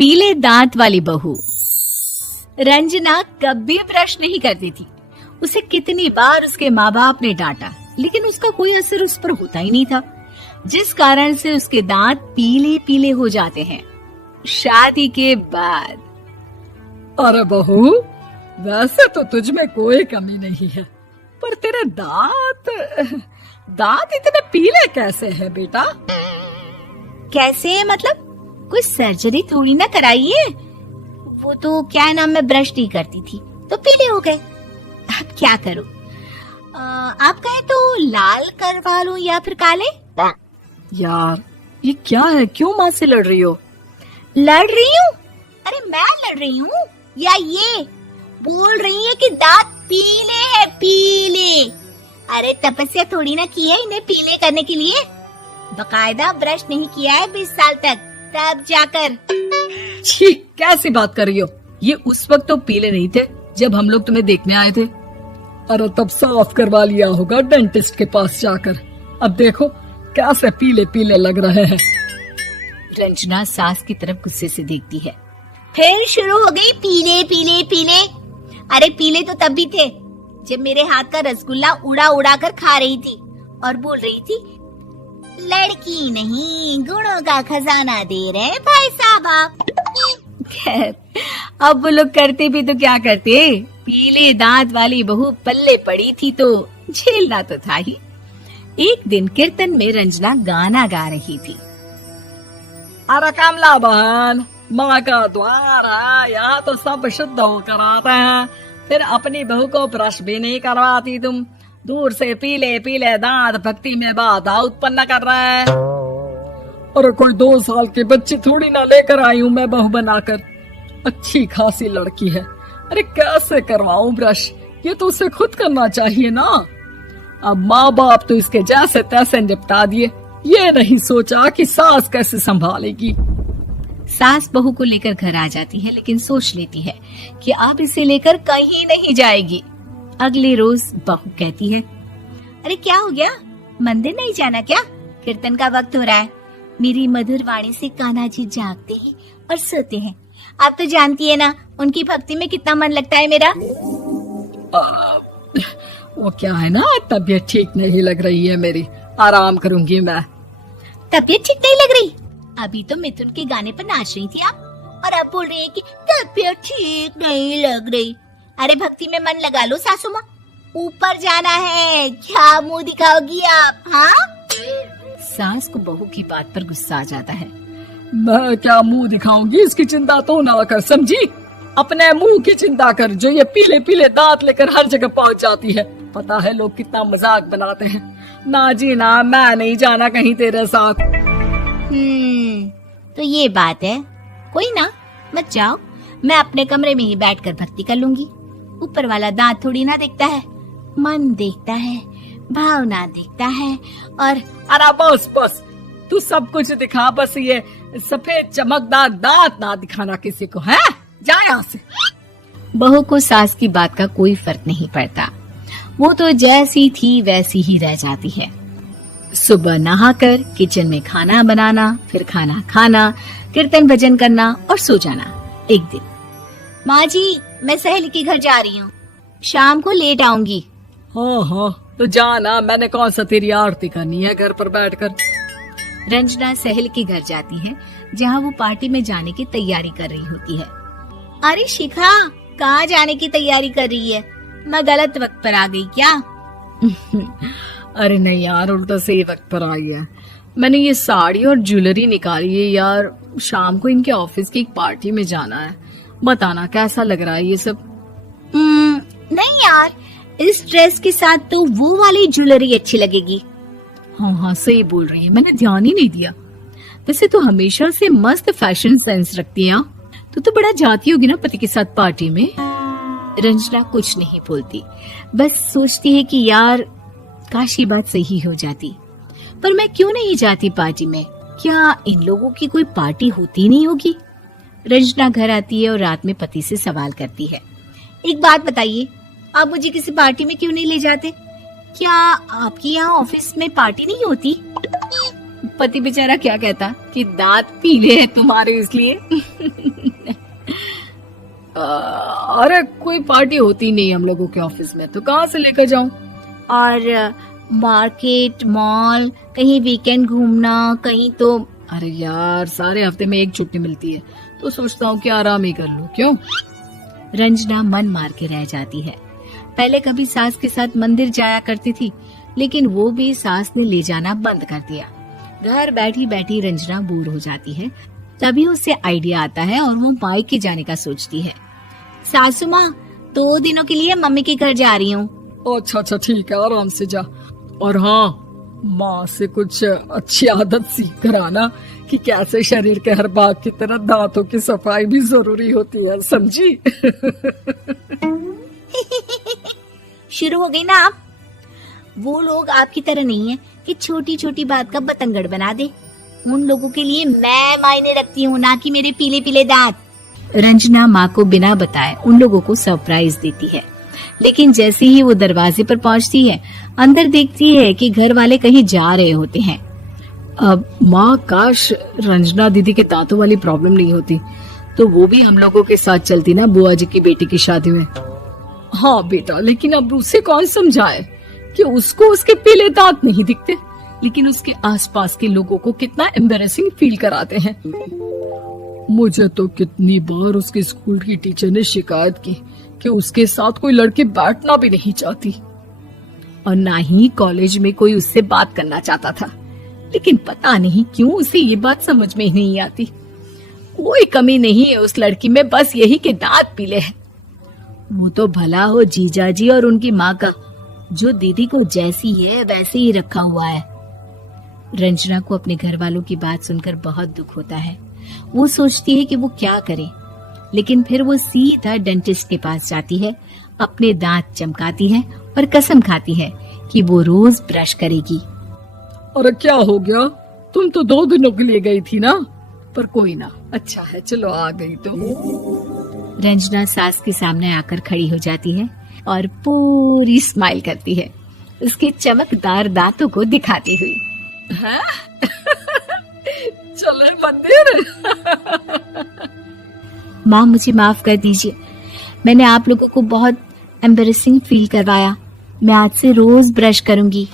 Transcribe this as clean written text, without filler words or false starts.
पीले दांत वाली बहू। रंजना कभी ब्रश नहीं करती थी। उसे कितनी बार उसके माँ बाप ने डांटा, लेकिन उसका कोई असर उस पर होता ही नहीं था, जिस कारण से उसके दांत पीले पीले हो जाते हैं। शादी के बाद। अरे बहू, वैसे तो तुझ में कोई कमी नहीं है, पर तेरे दांत इतने पीले कैसे हैं बेटा? कैसे मतलब? कोई सर्जरी थोड़ी ना कराई है। वो तो क्या नाम, मैं ब्रश नहीं करती थी तो पीले हो गए। अब क्या करूं? आप कहें तो लाल करवा लूं या फिर काले? यार ये क्या है, क्यों माँ से लड़ रही हो? लड़ रही हूँ? अरे मैं लड़ रही हूँ या ये बोल रही है कि दांत पीले है, पीले। अरे तपस्या थोड़ी ना की है इन्हें पीले करने के लिए। बकायदा ब्रश नहीं किया है 20 साल तक, तब जाकर। छी, कैसी बात कर रही हो? ये उस वक्त तो पीले नहीं थे जब हम लोग तुम्हें देखने आए थे। अरे तब साफ करवा लिया होगा डेंटिस्ट के पास जाकर। अब देखो कैसे पीले पीले लग रहे हैं। रंजना सास की तरफ गुस्से से देखती है। फिर शुरू हो गई पीले पीले पीले। अरे पीले तो तब भी थे जब मेरे हाथ का रसगुल्ला उड़ा उड़ा कर खा रही थी और बोल रही थी, लड़की नहीं गुणों का खजाना दे रहे भाई साहब आप। खैर, अब वो लोग करते भी तो क्या करते, पीले दांत वाली बहू पल्ले पड़ी थी तो झेलना तो था ही। एक दिन कीर्तन में रंजना गाना गा रही थी। अरे कमला बहन, माँ का द्वार है, यहाँ तो सब शुद्ध होकर आते हैं, फिर अपनी बहू को ब्रश भी नहीं करवाती तुम। दूर से पीले पीले दांत भक्ति में बाधा उत्पन्न कर रहे हैं। अरे कोई 2 साल के बच्चे थोड़ी ना लेकर आई हूँ मैं बहू बनाकर। अच्छी खासी लड़की है, अरे कैसे करवाऊं ब्रश? ये तो उसे खुद करना चाहिए ना। अब माँ बाप तो इसके जैसे तैसे निपटा दिए, ये नहीं सोचा कि सास कैसे संभालेगी। सास बहू को लेकर घर आ जाती है, लेकिन सोच लेती है कि अब इसे लेकर कहीं नहीं जाएगी। अगले रोज बहू कहती है, अरे क्या हो गया, मंदिर नहीं जाना क्या? कीर्तन का वक्त हो रहा है। मेरी मधुर वाणी से कान्हा जी जागते हैं और सोते हैं। आप तो जानती है ना उनकी भक्ति में कितना मन लगता है मेरा। वो क्या है ना, तबीयत ठीक नहीं लग रही है मेरी, आराम करूंगी मैं। तबीयत ठीक नहीं लग रही? अभी तो मिथुन के गाने पर नाच रही थी आप, और अब बोल रही है कि तबीयत ठीक नहीं लग रही। अरे भक्ति में मन लगा लो सासू माँ, ऊपर जाना है, क्या मुंह दिखाओगी आप? हाँ? सास को बहू की बात पर गुस्सा आ जाता है। मैं क्या मुंह दिखाऊंगी, इसकी चिंता तो ना कर, समझी? अपने मुंह की चिंता कर, जो ये पीले पीले दांत लेकर हर जगह पहुंच जाती है। पता है लोग कितना मजाक बनाते हैं। ना जी ना, मैं नहीं जाना कहीं तेरे साथ। तो ये बात है। कोई ना, मत जाओ, मैं अपने कमरे में ही बैठकर भक्ति कर लूंगी। ऊपर वाला दांत थोड़ी ना देखता है, मन देखता है, भावना देखता है। और अरे बस बस, तू सब कुछ दिखा, बस ये सफेद चमकदार दांत ना दिखाना किसी को, है? जा यहाँ से। बहू को सास की बात का कोई फर्क नहीं पड़ता, वो तो जैसी थी वैसी ही रह जाती है। सुबह नहाकर किचन में खाना बनाना, फिर खाना खाना, कीर्तन भजन करना और सो जाना। एक दिन, माँ जी मैं सहेली के घर जा रही हूँ, शाम को लेट आऊंगी। हाँ हाँ तो जाना, मैंने कौन सा तेरी आरती करनी है घर पर बैठकर। रंजना सहेली के घर जाती है, जहाँ वो पार्टी में जाने की तैयारी कर रही होती है। अरे शिखा, कहाँ जाने की तैयारी कर रही है? मैं गलत वक्त पर आ गई क्या? अरे नहीं यार, उल्टा सही वक्त पर आ गया। मैंने ये साड़ी और ज्वेलरी निकाली है यार, शाम को इनके ऑफिस की एक पार्टी में जाना है। बताना कैसा लग रहा है ये सब? नहीं यार, इस ड्रेस के साथ तो वो वाली ज्वेलरी अच्छी लगेगी। हाँ हाँ सही बोल रही है, मैंने ध्यान ही नहीं दिया। वैसे तो हमेशा से मस्त फैशन सेंस रखती है। तो बड़ा जाती होगी ना पति के साथ पार्टी में। रंजना कुछ नहीं बोलती, बस सोचती है कि यार काश ये बात सही हो जाती, पर मैं क्यों नहीं जाती पार्टी में? क्या इन लोगों की कोई पार्टी होती नहीं होगी? रंजना घर आती है और रात में पति से सवाल करती है, एक बात बताइए, आप मुझे किसी पार्टी में क्यों नहीं ले जाते? क्या आपके यहाँ ऑफिस में पार्टी नहीं होती? पति बेचारा क्या कहता कि दांत पीले हैं तुम्हारे इसलिए। अरे कोई पार्टी होती नहीं हम लोगों के ऑफिस में, तो कहाँ से लेकर जाऊं? और मार्केट, मॉल, कहीं वीकेंड घूमना, कहीं तो। अरे यार सारे हफ्ते में एक छुट्टी मिलती है, तो सोचता हूँ कि आराम ही कर लूं। क्यों? रंजना मन मार के रह जाती है। पहले कभी सास के साथ मंदिर जाया करती थी, लेकिन वो भी सास ने ले जाना बंद कर दिया। घर बैठी बैठी रंजना बोर हो जाती है। तभी उसे आइडिया आता है और वो मायके जाने का सोचती है। सासू माँ, 2 दिनों के लिए मम्मी के घर जा रही हूँ। अच्छा ठीक है, आराम से जा। और हाँ, माँ से कुछ अच्छी आदत सीख कर आना कि कैसे शरीर के हर भाग की तरह दांतों की सफाई भी जरूरी होती है, समझी? शुरू हो गई ना आप। वो लोग आपकी तरह नहीं है कि छोटी छोटी बात का बतंगड़ बना दे। उन लोगों के लिए मैं मायने रखती हूँ, ना कि मेरे पीले पीले दांत। रंजना माँ को बिना बताए उन लोगों को सरप्राइज देती है, लेकिन जैसे ही वो दरवाजे पर पहुंचती है, अंदर देखती है कि घर वाले कहीं जा रहे होते हैं। अब माँ, काश रंजना दीदी के दांतों वाली प्रॉब्लम नहीं होती, तो वो भी हम लोगों के साथ चलती ना बुआ जी की बेटी की शादी में। हाँ बेटा, लेकिन अब उसे कौन समझाए कि उसको उसके पीले दांत नहीं दिखते, लेकिन उसके आसपास के लोगों को कितना एम्बैरेसिंग फील कराते हैं। मुझे तो कितनी बार उसके स्कूल की टीचर ने शिकायत की कि उसके साथ कोई लड़की बैठना भी नहीं चाहती, और ना ही कॉलेज में कोई उससे बात करना चाहता था। लेकिन पता नहीं क्यों उसे ये बात समझ में ही नहीं आती। कोई कमी नहीं है उस लड़की में, बस यही कि दांत पीले हैं। वो तो भला हो जीजा जी और उनकी माँ का, जो दीदी को जैसी है वैसे ही रखा हुआ है। रंजना को अपने घर वालों की बात सुनकर बहुत दुख होता है। वो सोचती है कि वो क्या करे, लेकिन फिर वो सीधा डेंटिस्ट के पास जाती है, अपने दांत चमकाती है और कसम खाती है कि वो रोज ब्रश करेगी। अरे क्या हो गया? तुम तो 2 दिनों के लिए गई थी ना। पर कोई ना, अच्छा है, चलो आ गई तो। रंजना सास के सामने आकर खड़ी हो जाती है और पूरी स्माइल करती है, उसके चमकदार दांतों को दिखाती हुई। हाँ? चले मंदिर। माँ, मुझे माफ कर दीजिए, मैंने आप लोगों को बहुत एम्बैरेसिंग फील करवाया। मैं आज से रोज ब्रश करूंगी।